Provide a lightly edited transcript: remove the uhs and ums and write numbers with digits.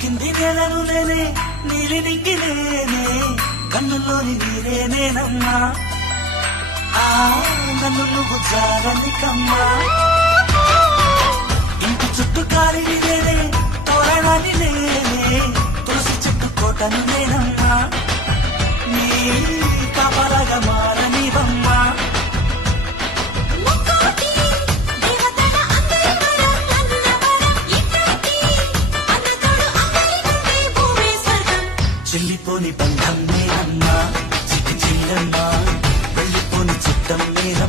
కింది నేలను నేనే నీలి నింగి నేనే కన్నుల్లోని నీరే నేనమ్మా నన్ను నువ్వు జాలని కమ్మా ఇంటి చుట్టూ కాలిని నేనే తోరణాన్ని నేనే తులసి చెట్టు కోటను నేనమ్మా నీ కాపలాగా మారనివమ్మా చెల్లిపోని బంధం నేనమ్మా చిట్టి చెల్లమ్మా వెళ్ళిపోని చిత్తం నేనమ్మా